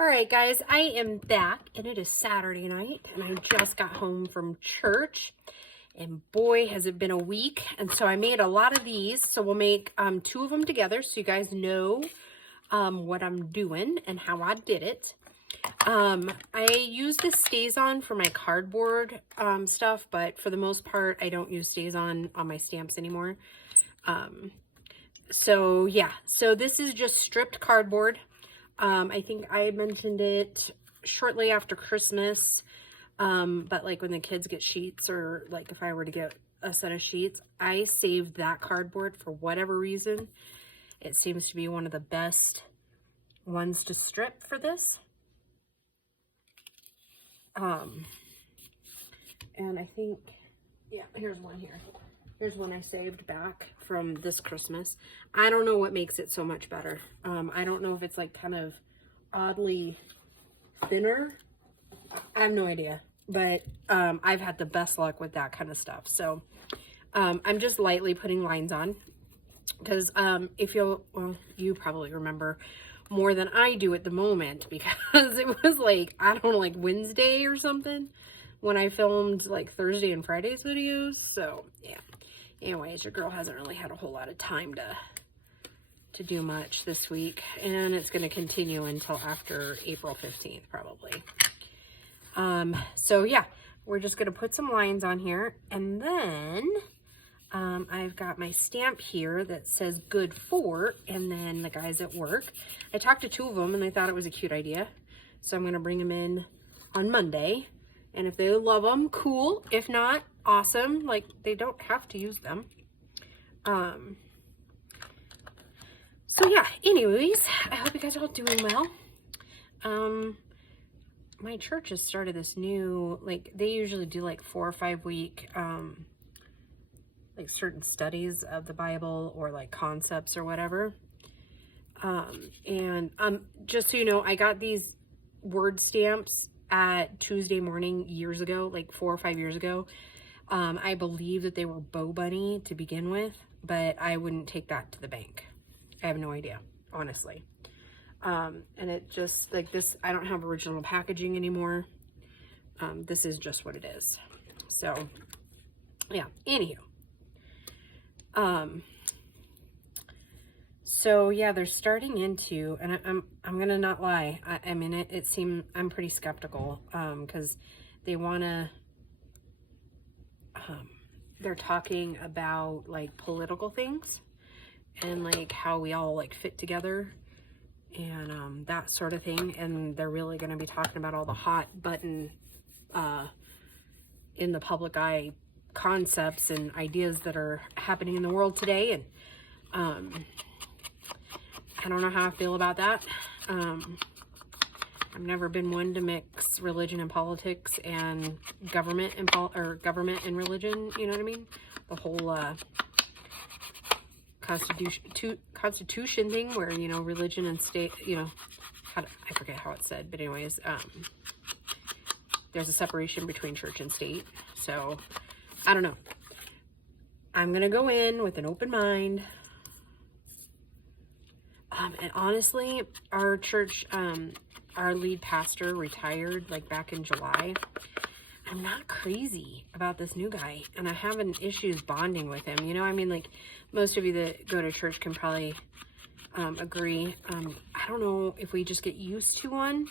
All right, guys, I am back, and it is Saturday night, and I just got home from church, and boy, has it been a week. And so I made a lot of these, so we'll make two of them together so you guys know what I'm doing and how I did it. I use this StazOn for my cardboard stuff, but for the most part, I don't use StazOn on my stamps anymore. So yeah, so this is just stripped cardboard. I think I mentioned it shortly after Christmas, but like when the kids get sheets, or like if I were to get a set of sheets, I saved that cardboard for whatever reason. It seems to be one of the best ones to strip for this. And I think, yeah, here's one here. Here's one I saved back from this Christmas. I don't know what makes it so much better. I don't know if it's like kind of oddly thinner. I have no idea. But I've had the best luck with that kind of stuff. So I'm just lightly putting lines on. Because if you'll, well, you probably remember more than I do at the moment. Because it was like, I don't know, like Wednesday or something when I filmed like Thursday and Friday's videos. So yeah. Anyways, your girl hasn't really had a whole lot of time to do much this week, and it's going to continue until after April 15th, probably. So yeah, we're just going to put some lines on here, and then I've got my stamp here that says good for, and then the guys at work. I talked to two of them, and they thought it was a cute idea, so I'm going to bring them in on Monday. And if they love them, cool. If not, awesome. Like, they don't have to use them. So yeah, anyways, I hope you guys are all doing well. My church has started this new, like, they usually do like 4 or 5 week, like certain studies of the Bible or like concepts or whatever. And just so you know, I got these word stamps at Tuesday morning years ago, like 4 or 5 years ago. I believe that they were Bow Bunny to begin with, but I wouldn't take that to the bank. I have no idea, honestly. And it just, like this, I don't have original packaging anymore. This is just what it is. So, yeah, anywho. So yeah, they're starting into, and I'm gonna not lie. I mean, it seemed, I'm pretty skeptical, because they wanna, they're talking about like political things and like how we all like fit together and that sort of thing. And they're really gonna be talking about all the hot button in the public eye concepts and ideas that are happening in the world today. And I don't know how I feel about that. I've never been one to mix religion and politics and government and government and religion. You know what I mean? The whole constitution thing, where you know religion and state. You know, I forget how it's said, but anyways, there's a separation between church and state. So I don't know. I'm gonna go in with an open mind. And honestly, our church, our lead pastor retired like back in July. I'm not crazy about this new guy, and I haven't issues bonding with him. You know, I mean, like most of you that go to church can probably agree. I don't know if we just get used to one,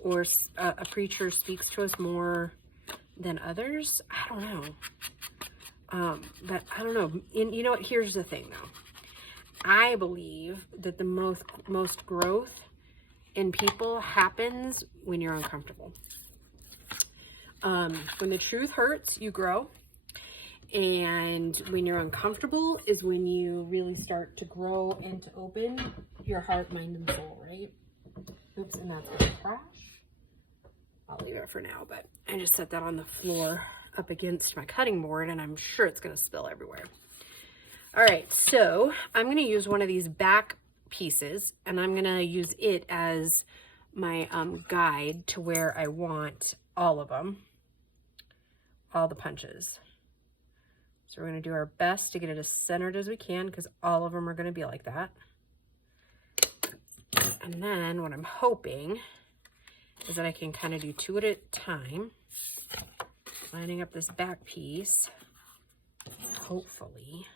or a preacher speaks to us more than others. I don't know. But I don't know. And you know what? Here's the thing, though. I believe that the most growth in people happens when you're uncomfortable. When the truth hurts, you grow. And when you're uncomfortable is when you really start to grow and to open your heart, mind, and soul, right? Oops, and that's gonna crash. I'll leave it for now, but I just set that on the floor up against my cutting board, and I'm sure it's gonna spill everywhere. All right, so I'm going to use one of these back pieces, and I'm going to use it as my guide to where I want all of them, all the punches. So we're going to do our best to get it as centered as we can, because all of them are going to be like that. And then what I'm hoping is that I can kind of do 2 at a time, lining up this back piece. Hopefully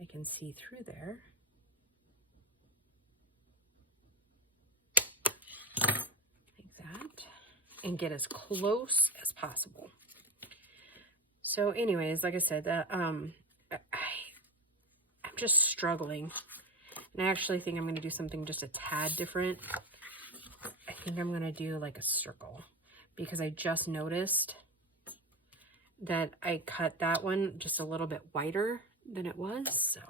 I can see through there. Like that. And get as close as possible. So anyways, like I said, I'm just struggling. And I actually think I'm going to do something just a tad different. I think I'm going to do like a circle, because I just noticed that I cut that one just a little bit wider than it was. So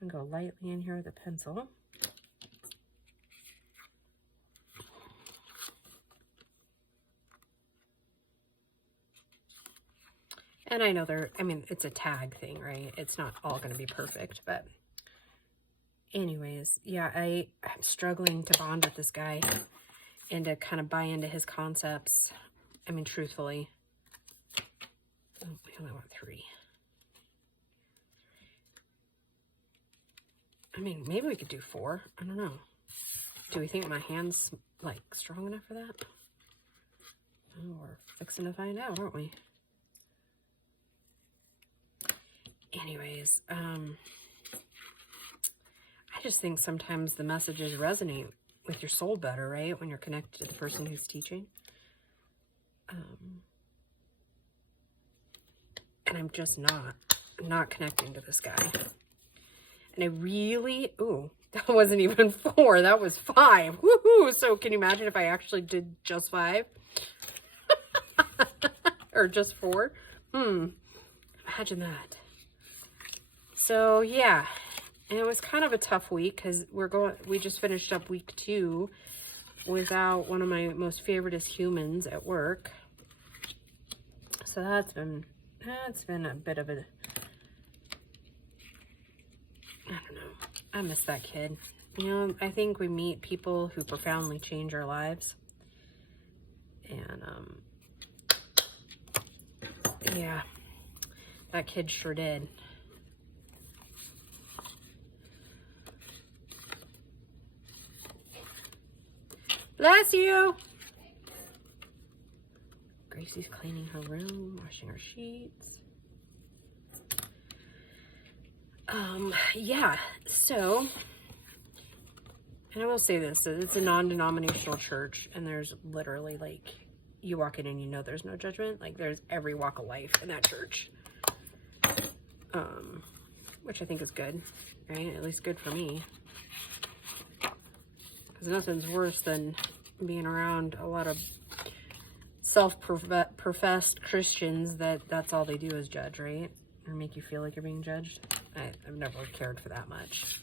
I'm going to go lightly in here with a pencil. And I know it's a tag thing, right? It's not all going to be perfect, but anyways, yeah, I'm struggling to bond with this guy and to kind of buy into his concepts. I mean, truthfully. Oh, we only want 3. I mean, maybe we could do 4. I don't know. Do we think my hand's, like, strong enough for that? Oh, we're fixing to find out, aren't we? Anyways, I just think sometimes the messages resonate with your soul better, right? When you're connected to the person who's teaching. And I'm just not connecting to this guy. And I really, ooh, that wasn't even 4. That was 5. Woohoo! So can you imagine if I actually did just 5? Or just 4? Imagine that. So yeah, and it was kind of a tough week because we just finished up week 2 without one of my most favoriteest humans at work. So that's been a bit of a, I don't know. I miss that kid. You know, I think we meet people who profoundly change our lives. And yeah, that kid sure did. Bless you. Gracie's cleaning her room, washing her sheets. Yeah, so, and I will say this, it's a non-denominational church, and there's literally, like, you walk in and you know there's no judgment. Like, there's every walk of life in that church. Which I think is good, right? At least good for me. Because nothing's worse than being around a lot of self-professed Christians that's all they do is judge, right? Or make you feel like you're being judged. I've never cared for that much.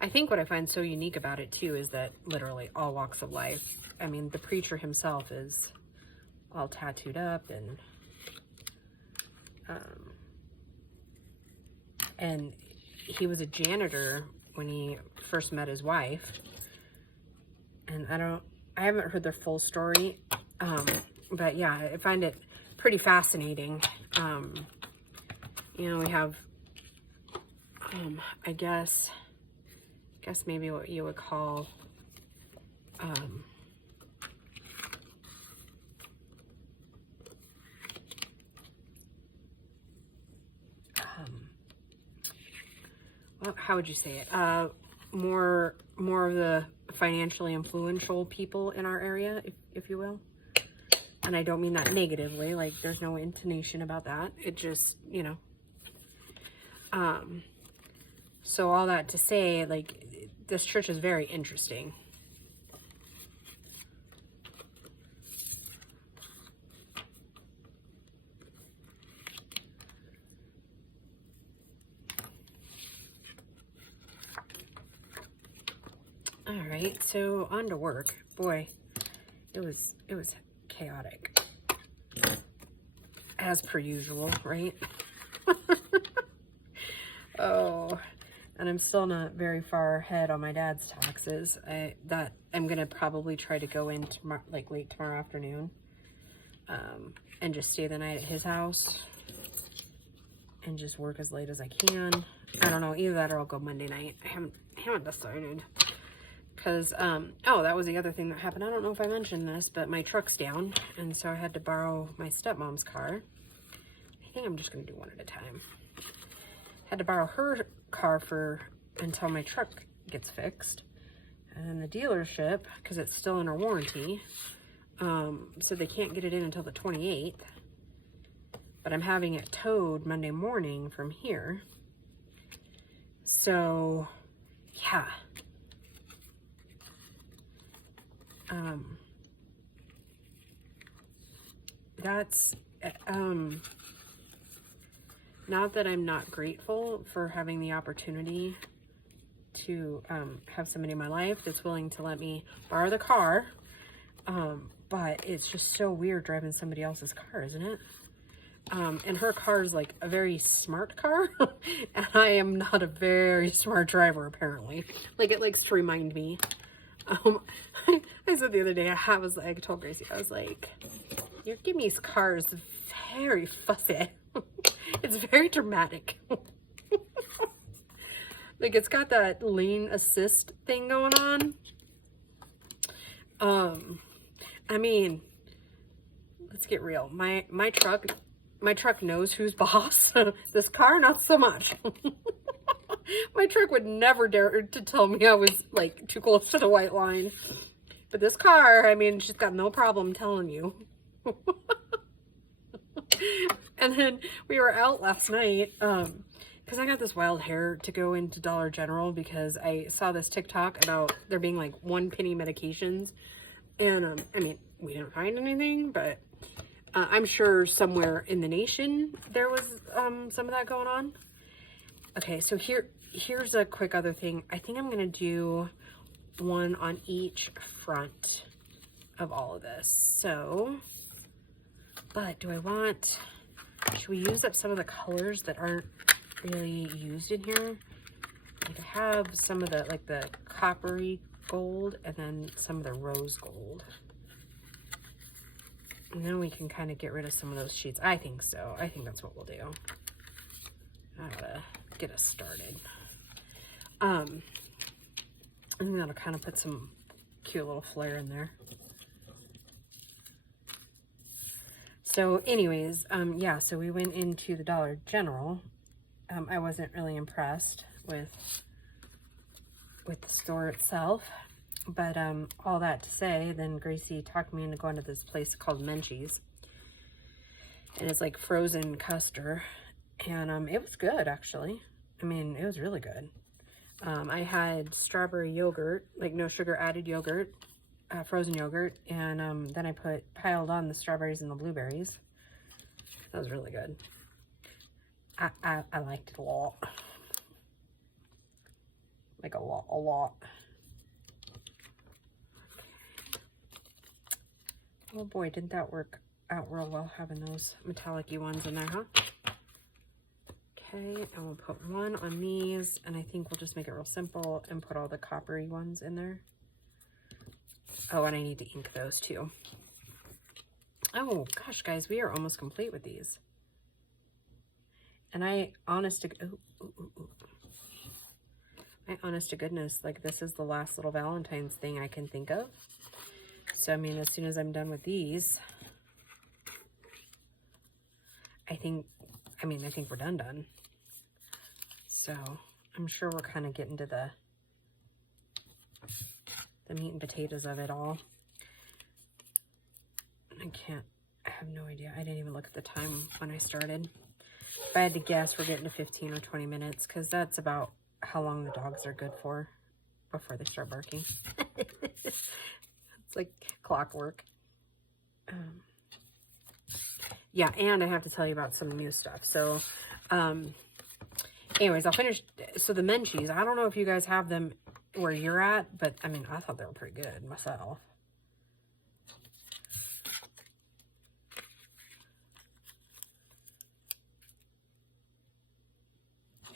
I think what I find so unique about it too is that literally all walks of life. I mean, the preacher himself is all tattooed up and he was a janitor when he first met his wife. And I haven't heard their full story. But yeah, I find it pretty fascinating. You know, we have, I guess maybe what you would call, well, how would you say it? More of the financially influential people in our area, if you will. And I don't mean that negatively, like there's no intonation about that. It just, you know. So all that to say, like, this church is very interesting. All right, so on to work. Boy, it was chaotic, as per usual, right? Oh, and I'm still not very far ahead on my dad's taxes. I'm gonna probably try to go in like late tomorrow afternoon, and just stay the night at his house. and just work as late as I can. I don't know, either that or I'll go Monday night. I haven't decided. Because, oh, that was the other thing that happened. I don't know if I mentioned this, but my truck's down, and so I had to borrow my stepmom's car. I think I'm just going to do one at a time. Had to borrow her car until my truck gets fixed. And then the dealership, because it's still under warranty, so they can't get it in until the 28th. But I'm having it towed Monday morning from here. So, yeah. That's, not that I'm not grateful for having the opportunity to, have somebody in my life that's willing to let me borrow the car. But it's just so weird driving somebody else's car, isn't it? And her car is like a very smart car, and I am not a very smart driver, apparently. Like, it likes to remind me. I said the other day, I told Gracie, I was like, your Gimmy's car is very fussy. It's very dramatic. Like, it's got that lane assist thing going on. I mean, let's get real. My truck knows who's boss. This car, not so much. My truck would never dare to tell me I was, like, too close to the white line. But this car, I mean, she's got no problem telling you. And then we were out last night, because I got this wild hair to go into Dollar General because I saw this TikTok about there being, like, 1-penny medications. And, I mean, we didn't find anything, but I'm sure somewhere in the nation there was some of that going on. Okay, so here's a quick other thing. I think I'm going to do one on each front of all of this. So, but should we use up some of the colors that aren't really used in here? Like, I have some of the, like, the coppery gold and then some of the rose gold. And then we can kind of get rid of some of those sheets. I think so. I think that's what we'll do. I gotta get us started. I think that'll kind of put some cute little flair in there. So anyways, yeah, so we went into the Dollar General. I wasn't really impressed with the store itself, but all that to say, then Gracie talked me into going to this place called Menchie's, and it's like frozen custard, and it was good, actually. I mean, it was really good. I had strawberry yogurt, like no sugar added yogurt, frozen yogurt, and then I piled on the strawberries and the blueberries. That was really good. I liked it a lot. Like a lot. Oh boy, didn't that work out real well, having those metallic-y ones in there, huh? Okay, and we'll put one on these, and I think we'll just make it real simple and put all the coppery ones in there. Oh, and I need to ink those too. Oh gosh, guys, we are almost complete with these. And I honest to goodness, like, this is the last little Valentine's thing I can think of. So, I mean, as soon as I'm done with these, I think we're done. So, I'm sure we're kind of getting to the meat and potatoes of it all. I have no idea. I didn't even look at the time when I started. If I had to guess, we're getting to 15 or 20 minutes, because that's about how long the dogs are good for before they start barking. It's like clockwork. Yeah, and I have to tell you about some new stuff. So, anyways, I'll finish. So the Menchie's, I don't know if you guys have them where you're at, but I mean, I thought they were pretty good myself.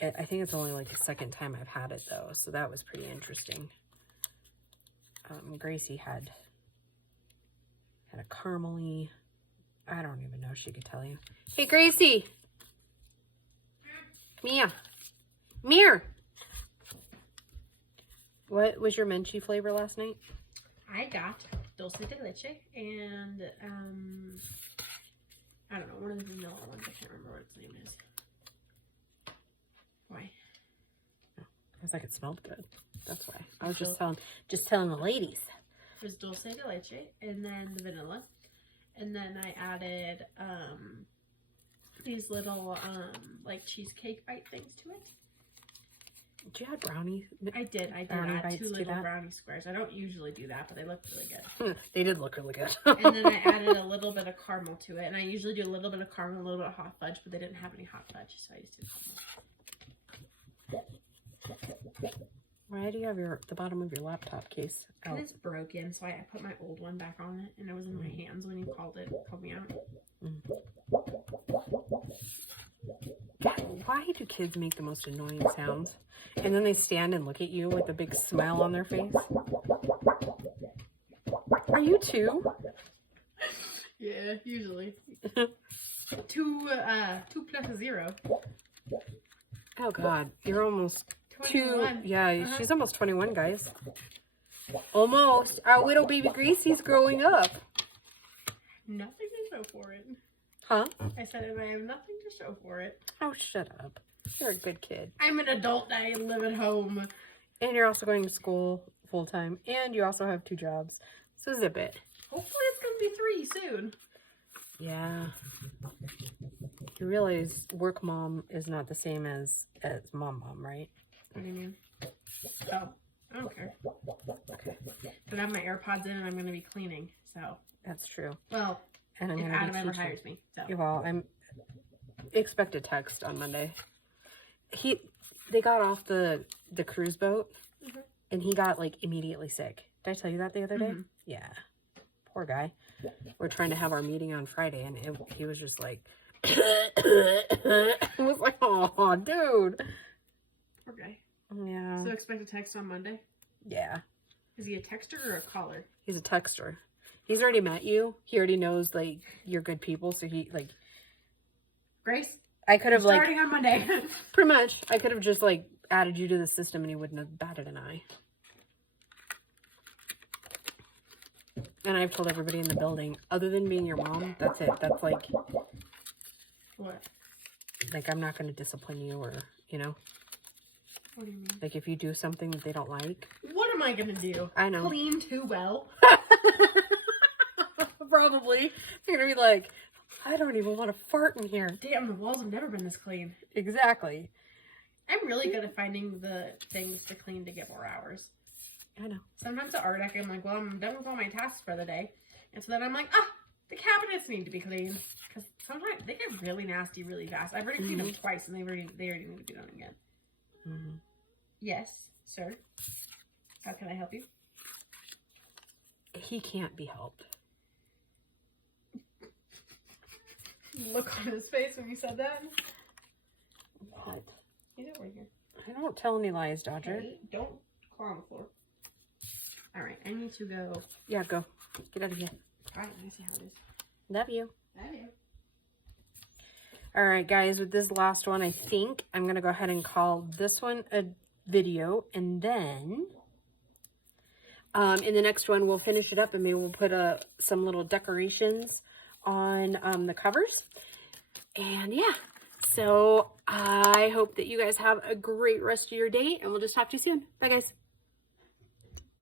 I think it's only like the second time I've had it though, so that was pretty interesting. Gracie had a caramely, I don't even know if she could tell you. Hey, Gracie! Mia. Mir. What was your Menchie flavor last night? I got dulce de leche and I don't know, one of the vanilla ones. I can't remember what its name is. Why? I was like, it smelled good. That's why. I was just telling the ladies. It was dulce de leche and then the vanilla. And then I added these little like cheesecake bite things to it. Did you add brownie? I did. I add 2 little brownie squares. I don't usually do that, but they looked really good. They did look really good. And then I added a little bit of caramel to it. And I usually do a little bit of caramel, a little bit of hot fudge, but they didn't have any hot fudge, so I just did caramel. Why do you have the bottom of your laptop case out? It's broken, so I put my old one back on it, and it was in my hands when you called me out. Why do kids make the most annoying sounds? And then they stand and look at you with a big smile on their face. Are you 2? Yeah, usually. 2 plus 0. Oh God, you're almost 21. 2. Yeah, she's almost 21, guys. Almost. Our little baby Gracie's growing up. Nothing to show for it. Huh? I said, and I have nothing to show for it. Oh, shut up. You're a good kid. I'm an adult now. I live at home. And you're also going to school full time. And you also have 2 jobs. So zip it. Hopefully it's going to be 3 soon. Yeah. You realize work mom is not the same as mom, right? What do you mean? Oh, I don't care. Okay. But I have my AirPods in and I'm going to be cleaning, so. That's true. Well, and I'm if Adam ever hires me, so. Well, I'm expect a text on Monday. They got off the cruise boat, and he got like immediately sick. Did I tell you that the other day? Yeah. Poor guy. We're trying to have our meeting on Friday, and he was just like, I was like, oh, dude. Poor guy. Yeah. So expect a text on Monday? Yeah. Is he a texter or a caller? He's a texter. He's already met you. He already knows, like, you're good people, so he, like... Grace? I could have, like... Starting on Monday. Pretty much. I could have just, like, added you to the system and he wouldn't have batted an eye. And I've told everybody in the building, other than being your mom, that's it. That's, like... What? Like, I'm not going to discipline you or, you know? What do you mean? Like, if you do something that they don't like. What am I going to do? I know. Clean too well? Probably. They're going to be like, I don't even want to fart in here. Damn, the walls have never been this clean. Exactly. I'm really good at finding the things to clean to get more hours. I know. Sometimes at Art Deck, I'm like, well, I'm done with all my tasks for the day. And so then I'm like, the cabinets need to be cleaned. Because sometimes they get really nasty really fast. I've already cleaned them twice and they already need to be done again. Yes, sir. How can I help you? He can't be helped. Look on his face when you said that. What? He's over here. I don't tell any lies, Dodger. Hey, don't claw on the floor. Alright, I need to go. Yeah, go. Get out of here. Alright, let me see how it is. Love you. Love you. Alright, guys, with this last one, I think I'm going to go ahead and call this one a video. And then, in the next one, we'll finish it up and maybe we'll put some little decorations on the covers. And yeah, so I hope that you guys have a great rest of your day, and we'll just talk to you soon. Bye, guys.